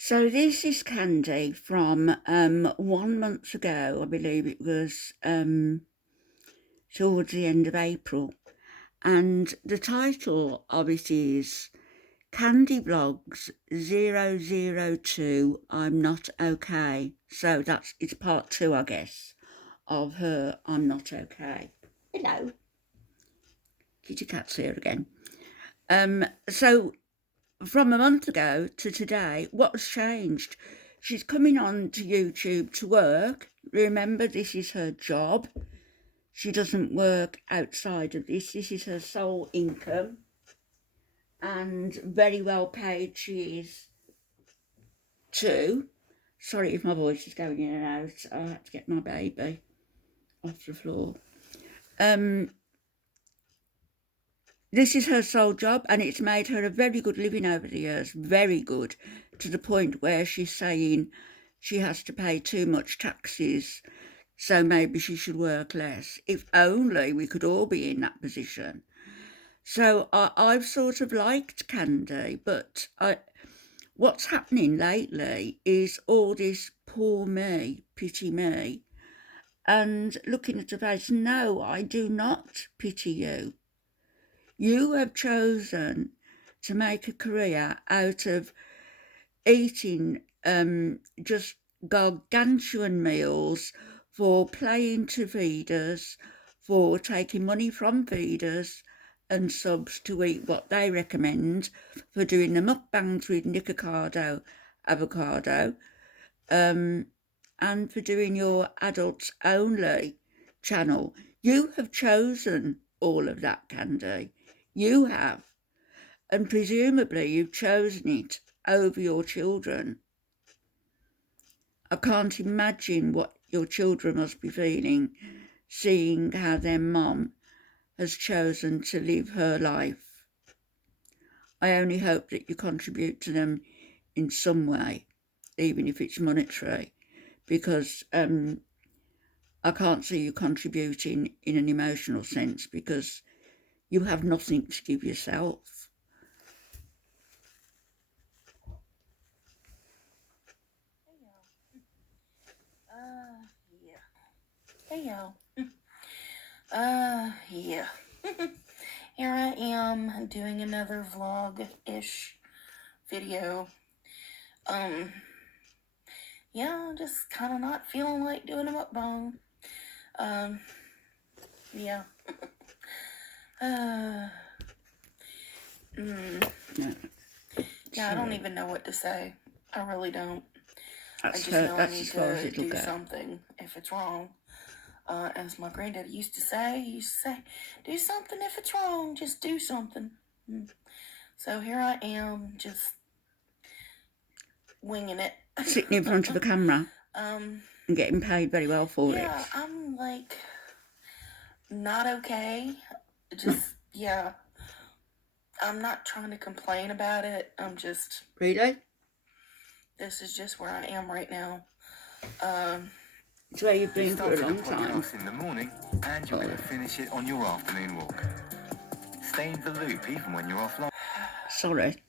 So this is Candy from 1 month ago. I believe it was towards the end of April. And the title of it is Candy Vlogs 002 I'm Not Okay. So it's part two, I guess, of her I'm Not Okay. Hello. Kitty Cat's here again. So from a month ago to today, what's changed? She's coming on to YouTube to work. Remember, this is her job. She doesn't work outside of this. This is her sole income. And very well paid she is too. Sorry if my voice is going in and out. I had to get my baby off the floor. This is her sole job, and it's made her a very good living over the years, very good, to the point where she's saying she has to pay too much taxes, so maybe she should work less. If only we could all be in that position. So I've sort of liked Candy, but what's happening lately is all this poor me, pity me, and looking at her face, no, I do not pity you. You have chosen to make a career out of eating just gargantuan meals, for paying to feeders, for taking money from feeders and subs to eat what they recommend, for doing the mukbangs with Nick Avocado, and for doing your adults only channel. You have chosen all of that, Candy. You have. And presumably you've chosen it over your children. I can't imagine what your children must be feeling, seeing how their mum has chosen to live her life. I only hope that you contribute to them in some way, even if it's monetary, because I can't see you contributing in an emotional sense, because you have nothing to give yourself. Yeah. Hey, y'all. Yeah. Here I am doing another vlog-ish video. Yeah, just kind of not feeling like doing a mukbang. Yeah. Yeah, I don't even know what to say. I really don't. I just know I need to do something if it's wrong. As my granddad used to say, do something if it's wrong, just do something. So here I am, just winging it. Sitting in front of a camera and getting paid very well for it. Yeah, I'm like not okay. Just, yeah. I'm not trying to complain about it. I'm just... Really? This is just where I am right now. It's where you've been for a long time. In the morning, and you're going to finish it on your afternoon walk. Stay in the loop even when you're offline. Sorry.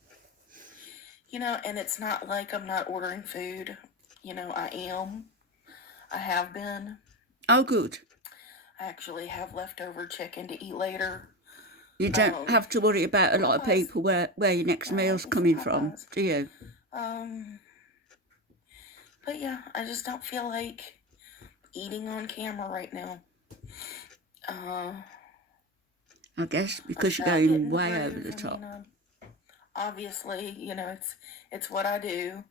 You know, and it's not like I'm not ordering food. You know, I am. I have been. Oh, good. I actually have leftover chicken to eat later. You don't have to worry about a lot of people where your next meal's coming from, do you? But yeah, I just don't feel like eating on camera right now. I guess because you're going way over the top. Obviously, you know, it's what I do.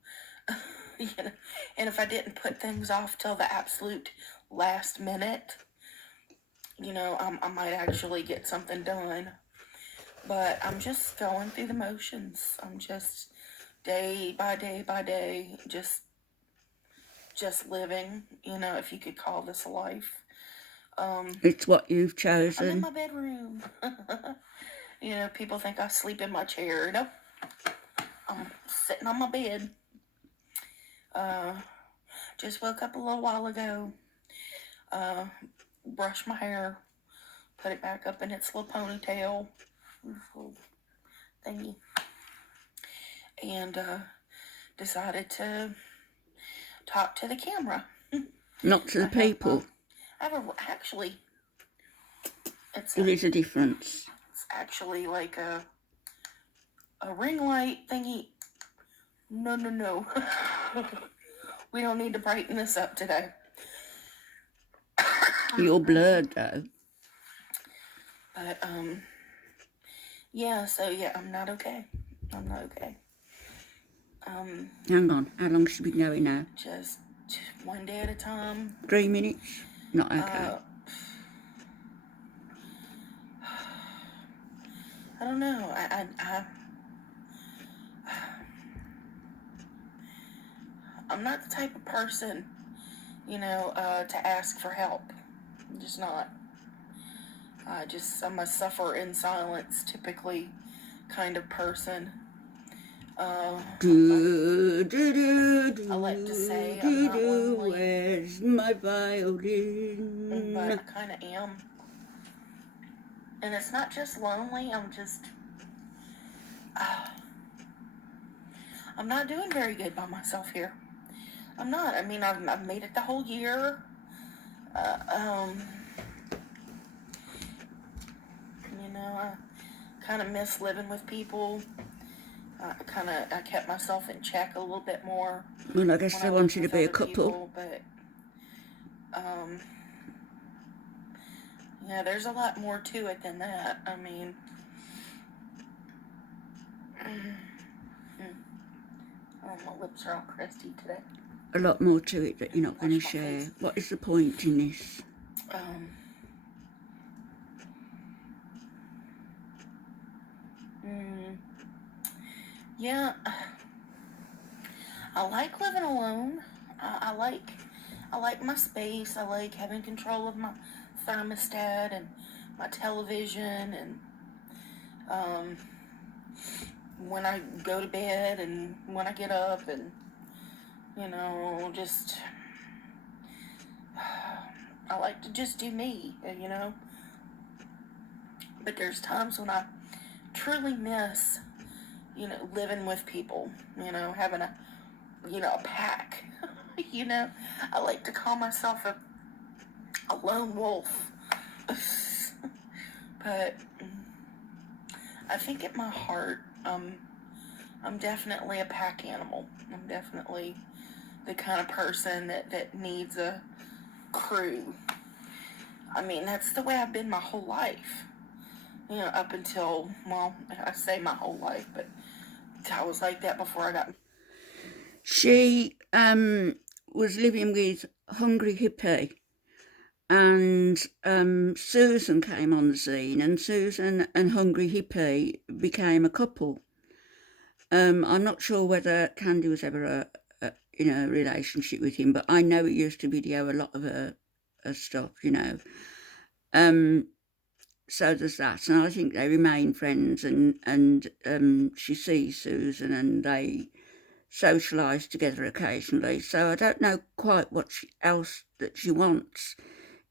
You know, and if I didn't put things off till the absolute last minute, you know, I might actually get something done. But I'm just going through the motions. I'm just day by day by day, just living, you know, if you could call this a life. It's what you've chosen. I'm in my bedroom. You know, people think I sleep in my chair. Nope. I'm sitting on my bed. Just woke up a little while ago. Brushed my hair. Put it back up in its little ponytail. Little thingy. And decided to talk to the camera. Not to the people. Actually, There is a difference. It's actually like a ring light thingy. No. We don't need to brighten this up today. You're blurred though. But yeah, so yeah, I'm not okay. I'm not okay. Hang on, how long should we be going now? Just one day at a time. 3 minutes? Not okay. I don't know. I'm not the type of person, to ask for help. I'm just not. I'm a suffer in silence, typically, kind of person. I like to say I'm not lonely. Where's my violin? But I kind of am. And it's not just lonely, I'm not doing very good by myself here. I'm not. I mean, I've made it the whole year. I kind of miss living with people. I kept myself in check a little bit more. Well, I guess they want you to be a couple. People, but, yeah, there's a lot more to it than that. I mean, my lips are all crusty today. A lot more to it that you're not going to share. Face. What is the point in this? Yeah, I like living alone. I like my space. I like having control of my thermostat and my television, and when I go to bed and when I get up, and just I like to just do me, But there's times when I truly miss, living with people, having a pack. I like to call myself a lone wolf. But I think at my heart, I'm definitely a pack animal. I'm definitely the kind of person that needs a crew. I mean, that's the way I've been my whole life. Up until, well, I say my whole life, but I was like that before I got... She was living with Hungry Hippie, and Susan came on the scene, and Susan and Hungry Hippie became a couple. I'm not sure whether Candy was ever in a relationship with him, but I know he used to video a lot of her stuff, So there's that, and I think they remain friends, and she sees Susan and they socialise together occasionally. So I don't know quite what else that she wants.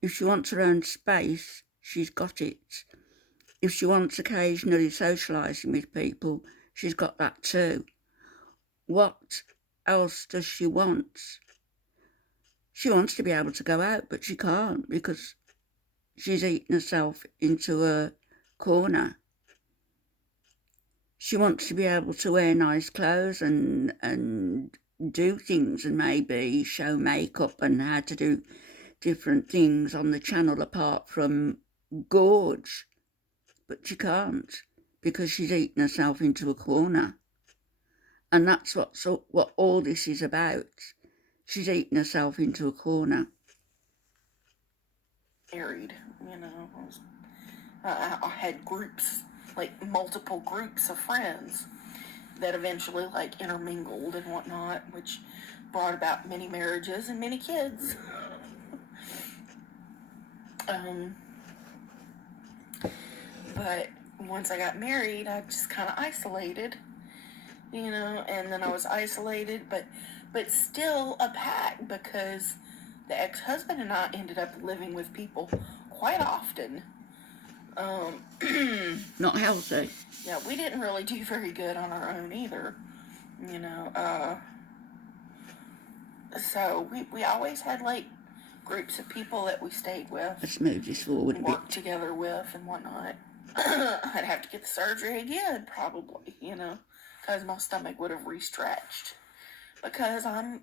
If she wants her own space, she's got it. If she wants occasionally socialising with people, she's got that too. What else does she want? She wants to be able to go out, but she can't because she's eaten herself into a corner. She wants to be able to wear nice clothes and do things and maybe show makeup and how to do different things on the channel apart from gorge. But she can't because she's eaten herself into a corner. And that's what all this is about. She's eaten herself into a corner. Married, I had groups, like multiple groups of friends that eventually like intermingled and whatnot, which brought about many marriages and many kids. But once I got married, I just kind of isolated, and then I was isolated, but still a pack, because the ex-husband and I ended up living with people quite often. Not healthy. Yeah, we didn't really do very good on our own either. So we always had like groups of people that we stayed with, Let's move this forward a and bit. worked together with, and whatnot. I'd have to get the surgery again, probably, because my stomach would have restretched. Because I'm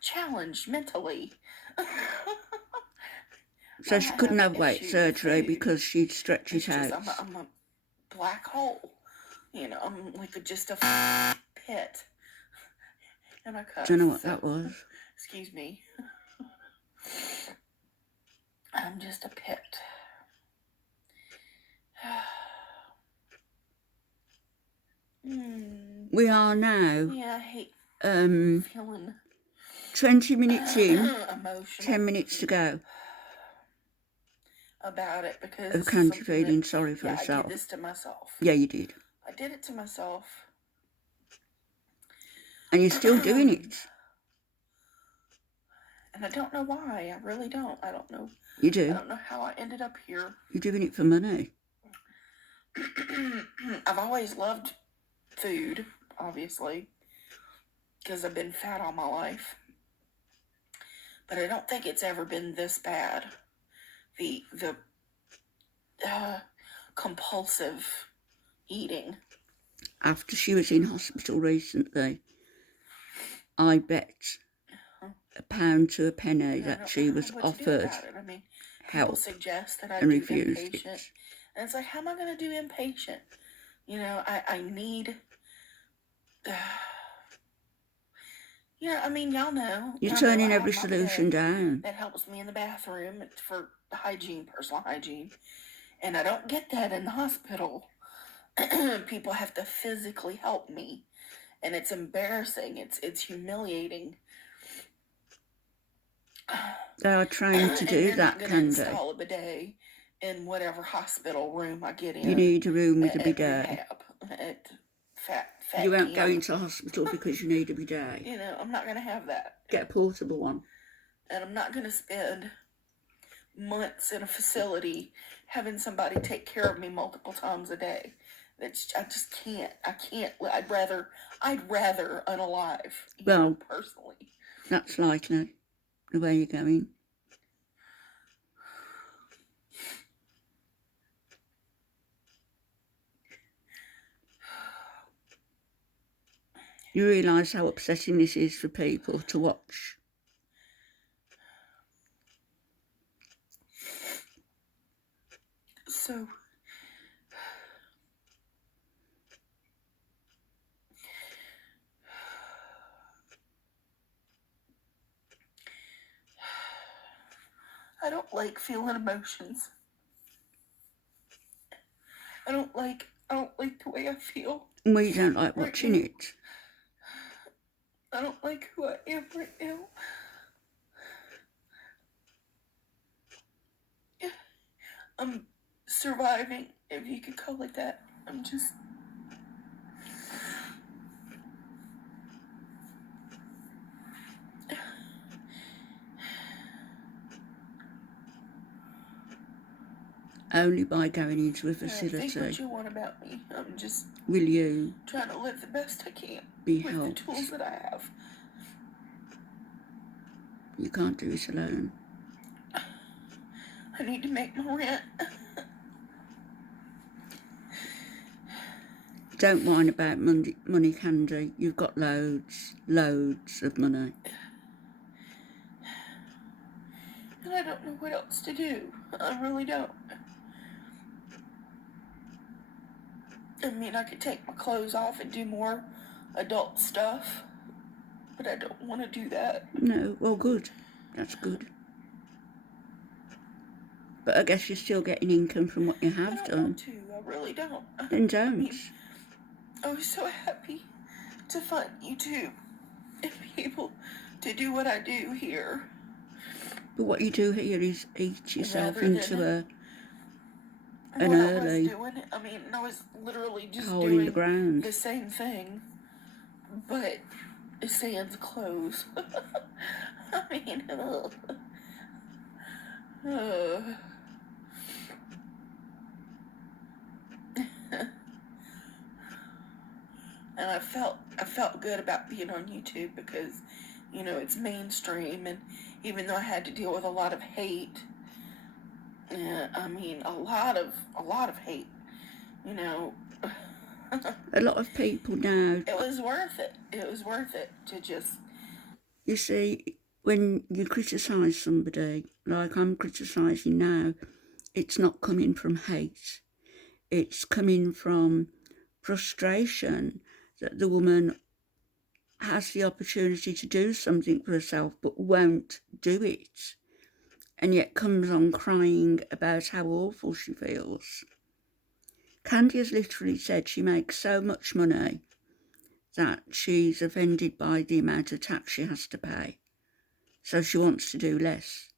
challenged mentally. So she couldn't have have weight issues with surgery food. because she'd stretch It's it just, out. I'm a black hole. I'm like just a pit. And I cuss. Do you know what that was? Excuse me. I'm just a pit. We are now Yeah, I hate 20 feeling minutes in, emotional 10 minutes to go about it, because of it's Candy something feeling that, sorry for I herself. did this to myself. Yeah, you did. I did it to myself. And you're still doing it. And I don't know why. I really don't. I don't know. You I do. don't know how I ended up here. You're doing it for money. I've always loved food, obviously, because I've been fat all my life. But I don't think it's ever been this bad. The compulsive eating. After she was in hospital recently, I bet £1 to a penny that she was offered People help suggest that I and do refused inpatient. it. And it's like, how am I going to do inpatient? I need... y'all know. You're Y'all turning know I every have my solution bed down. that helps me in the bathroom for hygiene, personal hygiene. And I don't get that in the hospital. People have to physically help me. And it's embarrassing. It's humiliating. They are trained to do that, Candy. Candy. Install a bidet in whatever hospital room I get in. You need a room with a bidet. Rehab, at fat You won't camp. go into hospital because you need a bidet. I'm not going to have that. Get a portable one. And I'm not going to spend months in a facility having somebody take care of me multiple times a day. I just can't. I can't. I'd rather unalive. Well, personally. That's likely the way you're going. You realise how upsetting this is for people to watch. So, I don't like feeling emotions. I don't like the way I feel. We don't like watching it. I don't like who I am right now. I'm surviving, if you could call it that. I'm just... Only by going into a Think what facility you want about me. I'm just will you trying to live the best I can be with helped. the tools that I have. You can't do it alone. I need to make my rent. Don't whine about money, Candy. You've got loads of money. And I don't know what else to do. I really don't. I mean, I could take my clothes off and do more adult stuff, but I don't want to do that. No, well, good. That's good. But I guess you're still getting income from what you have I don't done. want to. I really don't. Then don't. I mean, I was so happy to find YouTube and be able to do what I do here. But what you do here is eat yourself Rather into than an what early I was doing. I mean, I was literally just hole in doing the ground. the same thing, but sans clothes. I mean, ugh. and I felt good about being on YouTube because, you know, it's mainstream, and even though I had to deal with a lot of hate, I mean a lot of hate, you know. A lot of people now, It was worth it. It was worth it to just. you see, when you criticise somebody, like I'm criticising now, it's not coming from hate. It's coming from frustration that the woman has the opportunity to do something for herself but won't do it, and yet comes on crying about how awful she feels. Candy has literally said she makes so much money that she's offended by the amount of tax she has to pay, so she wants to do less.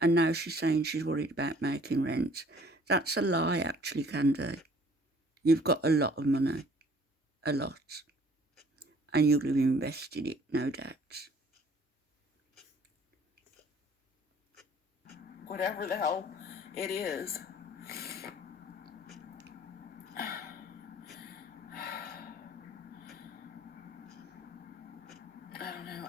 And now she's saying she's worried about making rent. That's a lie, actually, Candy. You've got a lot of money, a lot, and you'll have invested it, no doubt. Whatever the hell it is. I don't know.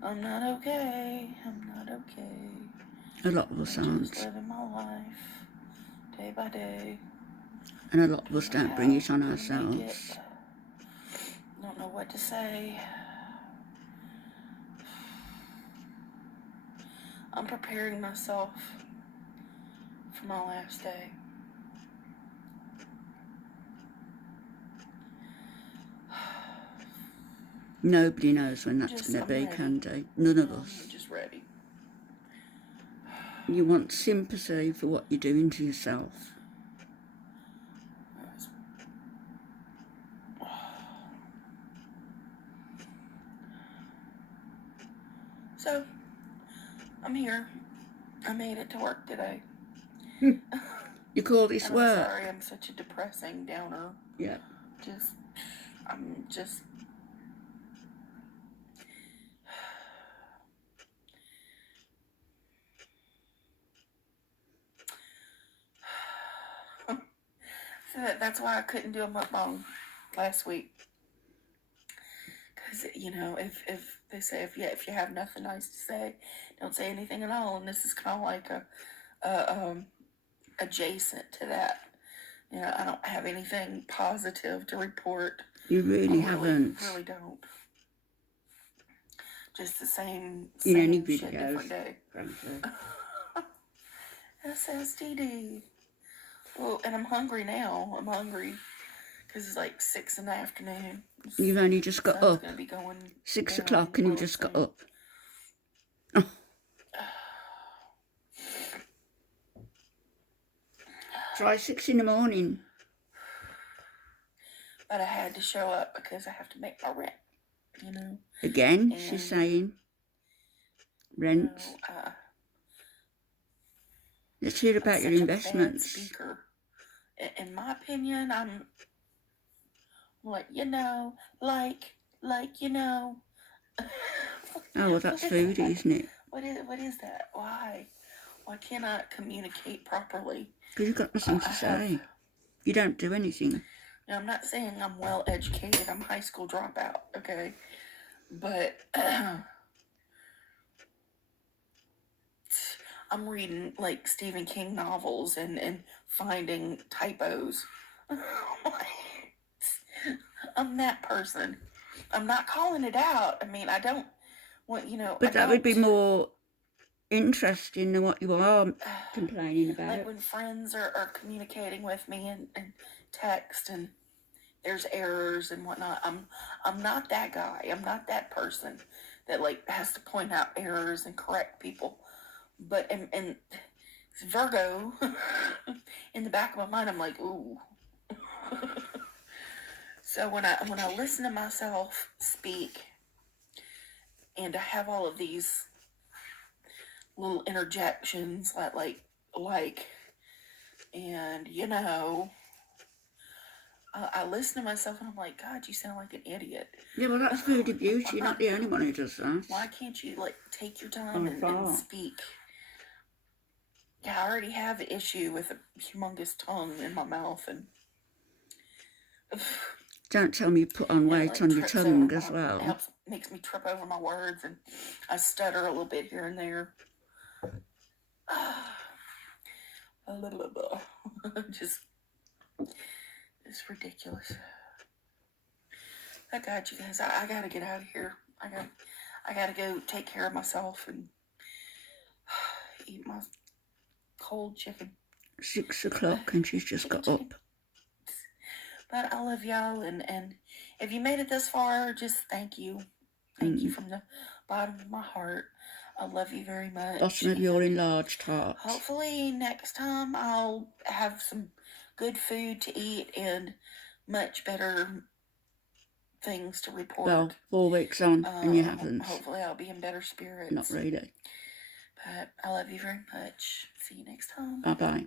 I'm not okay. I'm not okay. A lot of us I'm aren't. just living my life day by day. And a lot of us don't bring it on Make it. ourselves. Don't know what to say. I'm preparing myself for my last day. Nobody knows when that's going to be, ready. Candy. None of us. I'm just ready. You want sympathy for what you're doing to yourself. So, I'm here. I made it to work today. You call this and work? I'm sorry I'm such a depressing downer. Yeah. I'm just. So that's why I couldn't do a mukbang last week. Because, you know, if they say, if you have nothing nice to say, don't say anything at all. And this is kind of like adjacent to that. You know, I don't have anything positive to report. You really haven't. Really don't. Just the same In any shit, videos, different day. frankly. SSDD. Well, and I'm hungry now. I'm hungry because it's like 6 in the afternoon. You've only just got up. Gonna be going 6 o'clock and you just got up. Oh. Try 6 in the morning. But I had to show up because I have to make my rent, you know. Again, she's saying. Rent. You know, let's hear about your investments. Speaker. In my opinion, I'm like, you know, you know. Oh, well, that's food, isn't it? What is that? Why can't I communicate properly? Because you've got nothing to say. You don't do anything. Now, I'm not saying I'm well educated. I'm a high school dropout, okay? But I'm reading like Stephen King novels and finding typos. I'm that person. I'm not calling it out. I mean, I don't want, you know. But that would be more interesting than what you are complaining about. Like when friends are communicating with me and text and there's errors and whatnot. I'm not that guy. I'm not that person that like has to point out errors and correct people. But and Virgo in the back of my mind, I'm like, ooh. So when I listen to myself speak, and I have all of these little interjections like, and you know. I listen to myself and I'm like, God, you sound like an idiot. Yeah, well, that's food abuse. You're not the only one who does that. Why can't you, like, take your time and speak? Yeah, I already have the issue with a humongous tongue in my mouth, and Don't tell me you put on And it weight like on your trips tongue over as well. makes me trip over my words, and I stutter a little bit here and there. Just, it's ridiculous. I got you guys. I gotta get out of here. I gotta go take care of myself and eat my cold chicken. 6 o'clock and she's just got up. But I love y'all, and if you made it this far, just thank you. Thank you from the bottom of my heart. I love you very much. Bottom of your enlarged heart. Hopefully next time I'll have some good food to eat and much better things to report. Well, 4 weeks on and you haven't. Hopefully I'll be in better spirits. Not really. But I love you very much. See you next time. Bye-bye.